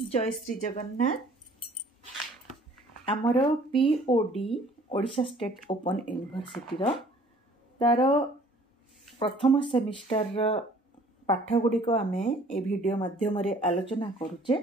जय श्री जगन्नाथ। आमर POD Odisha state open university तार प्रथम सेमिस्टर पाठ गुड़िक आम ए वीडियो माध्यम आलोचना करुचे।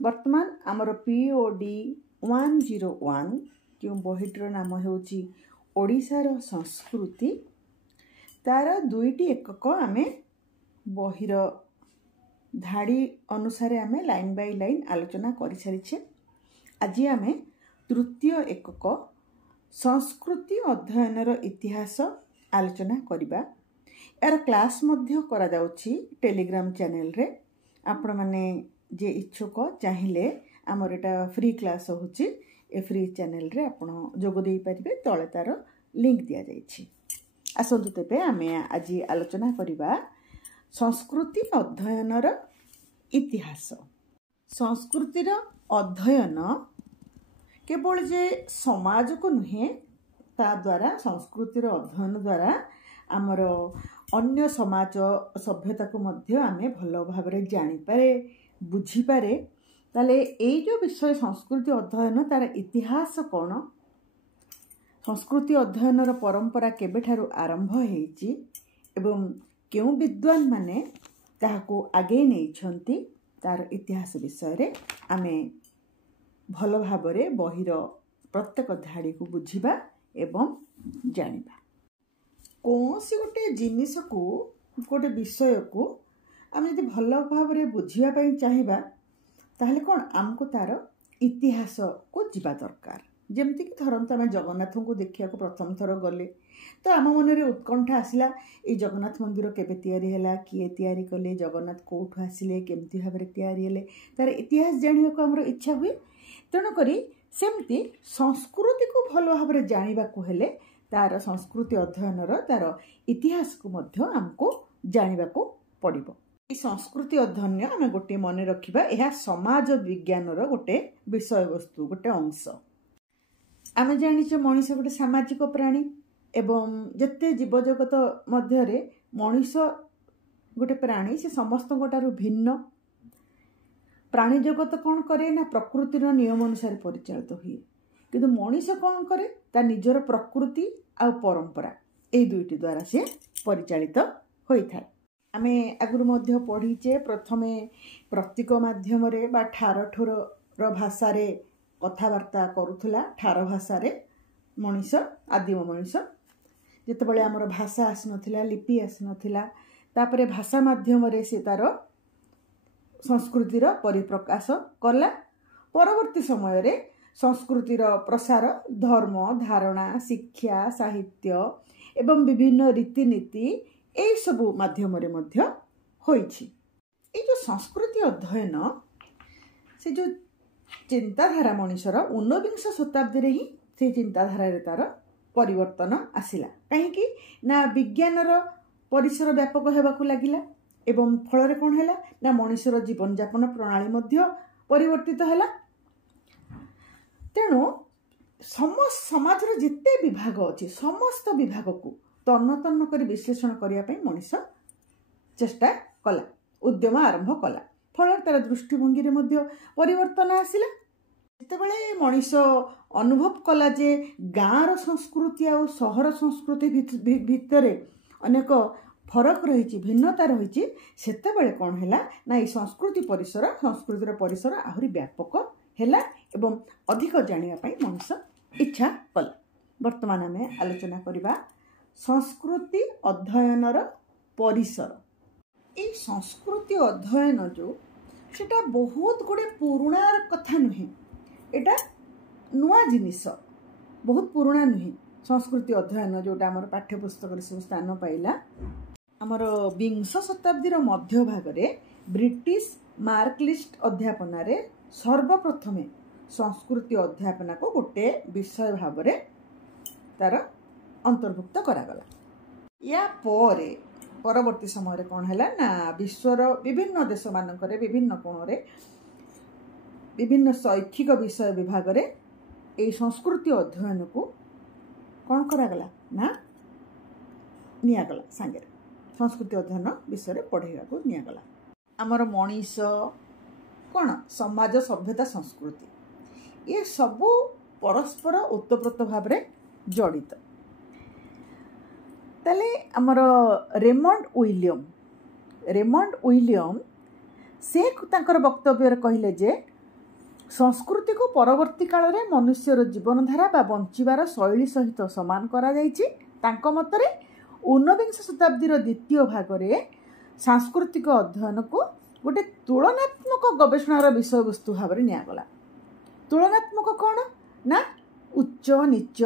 वर्तमान आमर पीओडी 101 जो बहीटर नाम होची ओडिशार संस्कृति तार दुईटी एकक आम बहीर धाड़ी अनुसार आम लाइन बाय लाइन आलोचना कर सारी। आज आम तृतीय एकक संस्कृति अध्ययनर इतिहास आलोचना करिबा। यार क्लास मध्य करा जाउछि टेलीग्राम चैनल रे। आपण माने जे इच्छुक चाहिए आमर एटा फ्री क्लास होछि ए फ्री चैनल रे आपण जोग देई परिबे। तळे तार लिंक दिया जाइछि। आसंतु तेबे आमे आज आलोचना करिबा संस्कृति अध्ययनर इतिहास। संस्कृतिर अध्ययन केवल जे समाज को नुहे ता द्वारा संस्कृतिर अध्ययन द्वारा आमर अन्य समाज सभ्यता को मध्य आमे भलो भाबरे जानि पारे बुझी पारे। ताले एई जो विषय संस्कृति अध्ययन तार इतिहास कोन, संस्कृति अध्ययनर परंपरा केबेठारु आरंभ हेछि एवं केउ विद्वान माने ताहाको आगे नहीं तार इतिहास विषय रे आमे भल भाबरे बहीर प्रत्येक धाड़ी को बुझिबा एवं जानिबा। कौनसी गोटे जिनिस को गोटे विषय को आम यदि भल भाबरे बुझिबा पई चाहिबा ताहले कोन आमको तार इतिहास को जिबा दरकार। जेमती कि धरंतु आम जगन्नाथ को देखिया को प्रथम थर गले तो आम मन में उत्कंठा आसला ये जगन्नाथ मंदिर केबे तैयारी हैला, किए तैयारी कले, जगन्नाथ कोठु आसिले, केमती भाबरे तैयारी हेले, तार इतिहास जानिबा को हमर इच्छा हुए। तेणु करी सेमती संस्कृति को भल भाबरे जानिबा को हेले तार संस्कृति अध्ययनर तार इतिहास को मध्य हमको जानिबा को पड़िबो। ई संस्कृति अध्ययन आम गोटे मन रखिबा यह समाज विज्ञानर गोटे विषय वस्तु गोटे अंश। आम जानिछे मनीष गोटे सामाजिक प्राणी एवं जत्ते जीव जगत मध्यरे मनीष गोटे प्राणी से समस्त गोटारु भिन्न। प्राणी जगत कौन करे ना प्रकृतिर नियम अनुसार परिचालित हुए, किंतु मनीष कौन करे ता निजर प्रकृति आ परंपरा ए दुईटी द्वारा से परिचालित होई थाए। आमे आगुरु मध्य पढ़ीचे प्रथमे प्रतीक माध्यम रे बा ठार ठोर भाषा रे कथबार्ता करुथला। ठार भाषा रे मनीष आदिम मनीष जितेबाला आमर भाषा आसनथिला, लिपि आसनथिला, तापरे भाषा माध्यम रे से तार संस्कृतिर परिप्रकाश कला। परवर्ती समय रे संस्कृतिर प्रसार धर्म धारणा शिक्षा साहित्य एवं विभिन्न रीतिनीति एई सबु माध्यम रे मध्य होइछि। ए जो संस्कृति अध्ययन से जो चिंताधारा मनीषर 19 शताब्दी रे ही से चिंताधारा रे तार परिवर्तन आसिला। कहीं ना विज्ञानर परिसर व्यापक हेबाकु लागिला एवं फल रे कोन हैला ना मनीषर जीवन यापन प्रणाली मध्य परिवर्तित हैला। तेणु समस्त समाजर जिते विभाग अछि समस्त विभाग को तन्न तन्न कर विश्लेषण करिया पई मनीष चेष्टा कला, उद्यम आरंभ कला। फल तार दृष्टिभंगी रे मध्य परिवर्तन आसिला। जितेबाला मनीष अनुभव कला जे गाँवर संस्कृति आ सहर संस्कृति भितर अनेक फरक रही भिन्नता रही सेतेबाला कौन हैला ना ये संस्कृतिर परिसर आहुरी व्यापक हैला एवं अधिक जानिया पई मनीष इच्छा कला। वर्तमान आमे आलोचना करिबा संस्कृति अध्ययनर परिसर। ये संस्कृति अध्ययन जो सेटा बहुत गुड़े पुराणा कथा नुहे, एटा नुआ जिनिस बहुत पुराणा नुहे। संस्कृति अध्ययन जोटा आमर पाठ्यपुस्तक सब स्थान पाइला आमर 20 शताब्दीर मध्य भागरे ब्रिटिश मार्कलिस्ट अध्यापन रे सर्वप्रथमे संस्कृति अध्यापना को गोटे विषय भाव तार अंतर्भुक्त करागला। या परे परवर्ती समय कौन है ना विश्वर विभिन्न देश मानकरे विभिन्न कोण रे विभिन्न शैक्षिक विषय विभाग रे ए संस्कृति अध्ययन को कौन करागला ना नियागला सांगे संस्कृति अध्ययन विषय पढ़ेगा को नियागला। आमर मनीष कौन समाज सभ्यता संस्कृति ये सबू परस्पर ओतप्रोत भाव में जड़ित। ताले आमर रेमंड विलियम से तांकर वक्तव्य कहले जे संस्कृति को परवर्ती काल में मनुष्यर जीवनधारा बा बंचिबार शैली सहित समान करा जायछि। तांको मतरे 19 शताब्दीर द्वितीय भागरे सांस्कृतिक अध्ययन को गोटे तुलनात्मक गवेषणार विषय वस्तु भाव में निगला। तुलनात्मक कौन ना उच्च नीच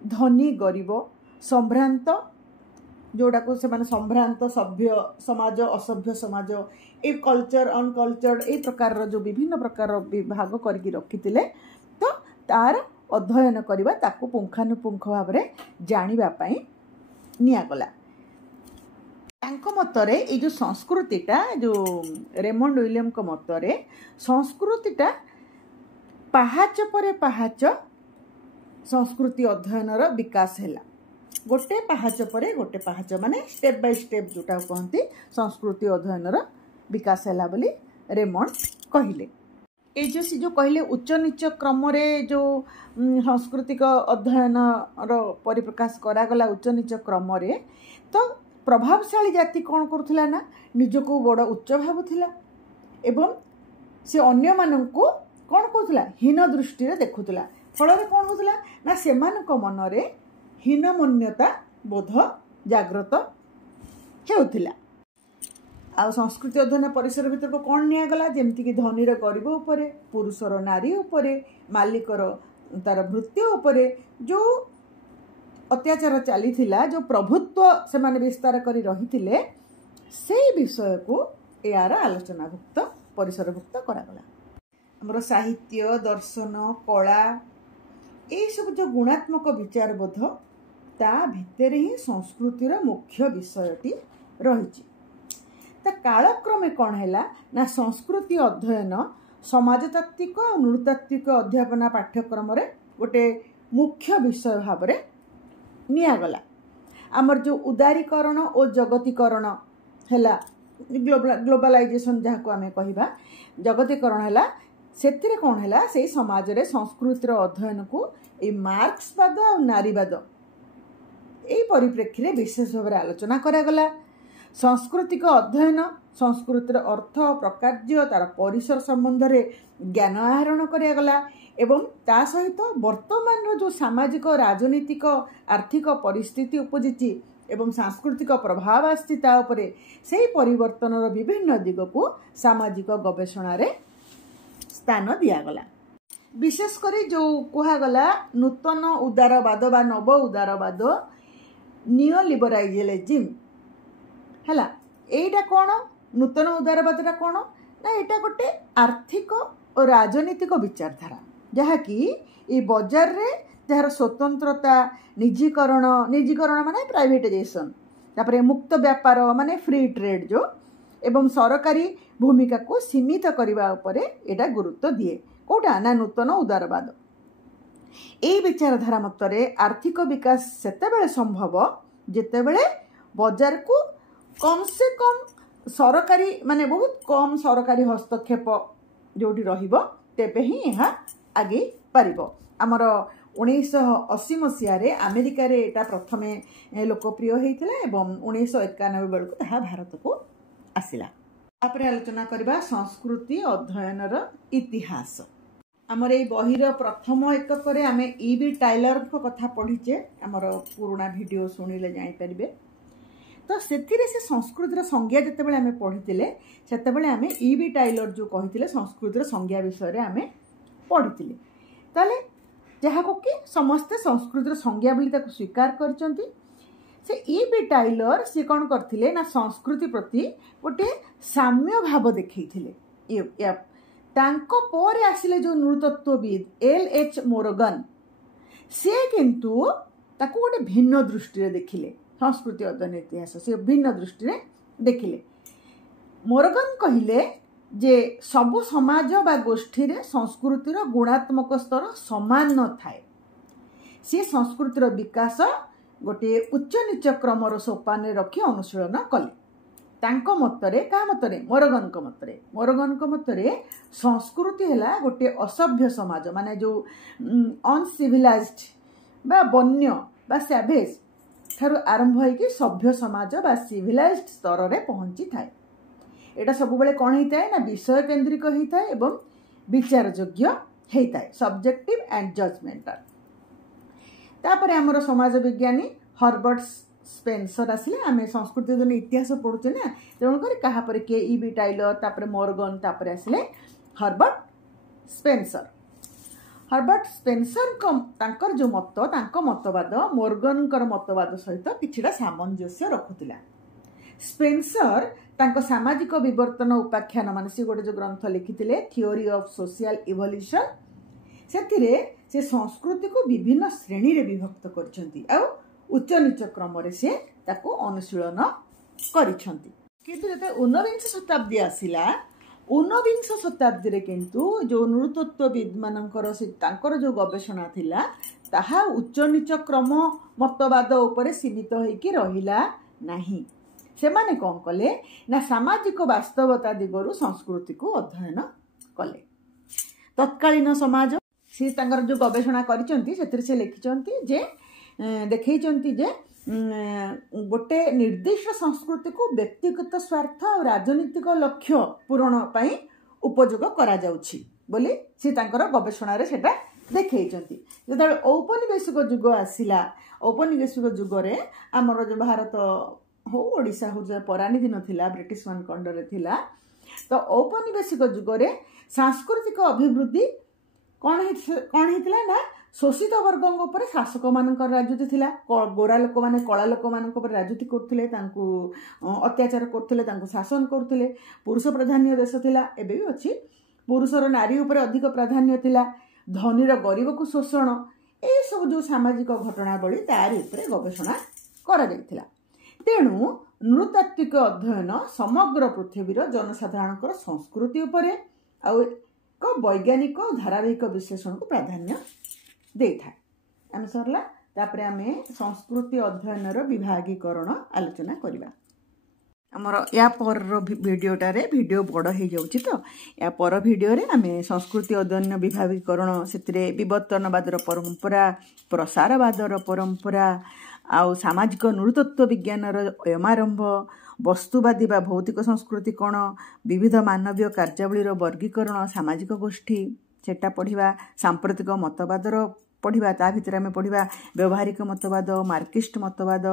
धनी गरीब संभ्रांत जोड़ा को से माने संभ्रांत सभ्य समाज असभ्य समाज ए कल्चर अनकल्चर्ड ए प्रकार जो विभिन्न प्रकार विभाग करके रखिथिले तो तार अध्ययन करबा ताको पुंखानुपुंख भाव में जानिबा पई नियागला। तांको मतरे ए जो संस्कृतिटा जो रेमंड विलियम को मतरे संस्कृतिटा पहाच परे पहाच संस्कृति अध्ययनर विकास हैला। गोटे पहाच परे गोटे पहाच माने स्टेप बाय स्टेप जोटा कहती संस्कृति अध्ययनर विकास हैला बोली रेमंड कहले। ए जो कहले उच्च नीच क्रम रे जो सांस्कृतिक अध्ययन परिप्रकाश करागला उच्च नीच क्रम रे तो प्रभावशाली जाति कौन करुला ना निजको बड़ उच्च भावुला एवं से अन्य माननकु कौन कहूला हीन दृष्टि देखुला। फल कौन होता ना से मनरे हीनमन्यता बोध जाग्रत होता। आ संस्कृति अध्ययन परिसर भीतर को कौन निगला जमती कि धनीर गरीब उपरे पुरुषर नारी उपरे मालिकर तार भृत्य उपरे जो अत्याचार चली जो प्रभुत्व से माने विस्तार करी रही से विषय को यार आलोचनाभुक्त परिसरभुक्त करागला। हमर साहित्य दर्शन कला ये सब जो गुणात्मक विचारबोध ता भितर ही संस्कृतिर मुख्य विषयटी रही। कालक्रमे कौन है ना संस्कृति अध्ययन समाजतात्विक और नृतात्विक अध्यापना पाठ्यक्रम गोटे मुख्य विषय भाव में निगला। आमर जो उदारीकरण और जगतीकरण है ग्लोबलाइजेशन जहाँ को आम कह जगतीकरण है से कौन है से समाज रे संस्कृतिर अध्ययन को ये मार्क्सवाद और नारीवाद यही परिप्रेक्षी में विशेष भाव में आलोचना करागला। सांस्कृतिक अध्ययन संस्कृतिर अर्थ प्रकार्य तार परिसर संबंध में ज्ञान आहरण करागला एवं ता सहित वर्तमान जो सामाजिक राजनीतिक आर्थिक परिस्थिति उपजी एवं सांस्कृतिक प्रभाव आसता से परिवर्तन विभिन्न दिग को सामाजिक गवेषणा स्थान दिगला। विशेषकर जो कहगला नूतन उदारवाद बा नव उदारवाद नियो लिबरालिज्म है यहीटा कौन नूतन उदारवादटा कौन ना यहाँ गोटे आर्थिक और राजनीतिक विचारधारा जहाँकि ये बजार रे जार स्वतंत्रता निजीकरण माने प्राइवेटाइजेशन तापर मुक्त व्यापार माने फ्री ट्रेड जो एवं सरकारी भूमिका को सीमित करने उपरे एटा गुरुत्व दिए कौटा ना नूतन उदारवाद। यही विचारधारा मतरे आर्थिक विकास सेतेबेले संभव जेतेबेले बजार को कम से कम सरकारी माने बहुत कम सरकारी हस्तक्षेप जोटी रहिबो तेबे ही यहाँ आगे पारिबो। आमर 1980 मसीह अमेरिका रे एटा प्रथमे लोकप्रिय होइतिला एवं 1991 बेलକୁ ताहा भारत को आसिला। तापर आलोचना करबा संस्कृति अध्ययनर इतिहास। आमर ए बहिर प्रथम एकक रे आमे ईबी टाइलर को कथा पढिचे आमर पुराना वीडियो सुनिले जानि परिबे। तो सेथिरे से संस्कृतिर संज्ञा जेतेबेले आमे पढितिले सेतेबेले आमे ईबी टाइलर जो कहितिले संस्कृतिर संज्ञा विषय रे आमे पढितिले ताले जहाँ को कि समस्ते संस्कृतिर संज्ञा बोली ताको स्वीकार करचंती। से ईबी टाइलर से कौन करथिले ना संस्कृति प्रति गोटे साम्य भाव देखैथिले। तांको पोरे आसिले जो नृतत्वविद एल.एच. मोरगन से किंतु ताको गोटे भिन्न दृष्टि देखिले संस्कृति अध्ययन इतिहास से भिन्न दृष्टि देखिले। मोरगन कहिले जे सबु समाज बा गोष्ठी रे संस्कृतिर गुणात्मक स्तर समान न थाए। से संस्कृतिर विकास गोटे उच्च नीच क्रमर सोपान रखी अनुशीलन कले। तांको मतरे का मतरे मोरगन मतरे संस्कृति है गोटे असभ्य समाज माने जो अनसिविलाइज्ड बा बन्य बा सैवेज ठारू आरंभ होइकी सभ्य समाज बा सिविलाइज्ड स्तर रे पहुंची थाए। एटा सब बेले कौन होता है ना विषय केंद्रिक होता है एवं विचार योग्य होता है सब्जेक्टिव एंड जजमेंटल। तापरे हमर समाज विज्ञानी हर्बर्ट स्पेंसर आसिले आमे संस्कृति जन इतिहास पढ़ुचे ना तेणुकर क्या के ई टाइलर तापरे मोरगन तापरे आसिले हर्बर्ट स्पेंसर। हर्बर्ट स्पेंसर तांकर जो मत तांको मतवाद मोरगन मतवाद सहित किछिटा सामंजस्य रखुतिला। स्पेंसर तांको सामाजिक विवर्तन उपाख्यान मान से गोटे जो ग्रंथ लिखिथिले थियोरी ऑफ सोशल इवोल्यूशन से संस्कृति को विभिन्न श्रेणी रे विभक्त करछंती आ उच्च नीच क्रम रे से ताको अनुशीलन करिछंती। किंतु जते 19 शताब्दी आसिला 19 शताब्दी रे किंतु जो नृतत्वविद मानकर से तांकर जो गवेषणा थिला ताहा उच्च नीच क्रम मतवाद उपरे सीमित होइकी रहिला नाही। सेमाने कौन कले ना सामाजिक वास्तवता दिगरु संस्कृति को अध्ययन कले। तत्कालीन समाज सी तांकर जो गवेषणा करिसंती सेतिर से लिखिसंती जे देखैसंती जे गोटे निर्दिष्ट संस्कृति को व्यक्तिगत स्वार्थ और राजनीतिक लक्ष्य पूरण पई उपयोग करा जाउछि बोली सी तांकर गवेषणा रे सेटा देखैसंती। जतबे औपनिवेशिक युग आसिला औपनिवेशिक युग रे हमर जो भारत हो ओडिशा हो जो परानी दिन थिला ब्रिटिश मान कंडरे थिला तो औपनिवेशिक युगरे सांस्कृतिक अभिवृद्धि कौन होता ना शोषित वर्ग ऊपर शासक मान राजनीति थिला। गोरा लोक मैंने कला लोक मान राजनीति करते अत्याचार करते शासन करते पुरुष प्राधान्य देश थिला एबे भी अच्छी पुरुषर नारी उपर अधिक प्राधान्य थिला धनीर गरीब को शोषण ए सब जो सामाजिक घटनावली तारि उपरे गवेषणा करा जायतिला। तेणु नृतात्विक अध्ययन समग्र पृथ्वीर जनसाधारण संस्कृति उपरे आउ एक वैज्ञानिक धारावाहिक विश्लेषण को प्राधान्य देता है। आम सरला तापरे आमे संस्कृति अध्ययन विभागीकरण आलोचना करिबा। आमर या पर भिडियोटारे भिडियो बड़ हो जाउछि तो या पर भिडियो रे आमे संस्कृति अध्ययन विभागीकरण सेतिरे विवर्तनवादर परंपरा प्रसारवादर परंपरा आउ सामाजिक नृतत्व विज्ञान अयमारंभ वस्तुवादी बा भौतिक संस्कृति कौन विविध मानवीय कार्यावली वर्गीकरण सामाजिक गोष्ठी सेटा पढ़िबा सांप्रतिक मतवादर पढ़िबा ता भितर आमे पढ़िबा व्यवहारिक मतवाद मार्क्सिस्ट मतवाद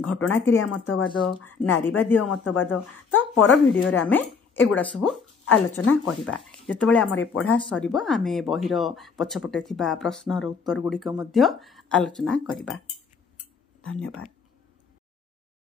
घटनाक्रिया मतवाद नारीवादी मतवाद। तो पर भिडियो रे आमे एगुडा सब आलोचना करिबा। जेतेबेले हमर पढ़ा सरिबो आमे बहिर पछपटे थिबा प्रश्नर उत्तर गुडिक मध्य आलोचना करिबा। धन्यवाद।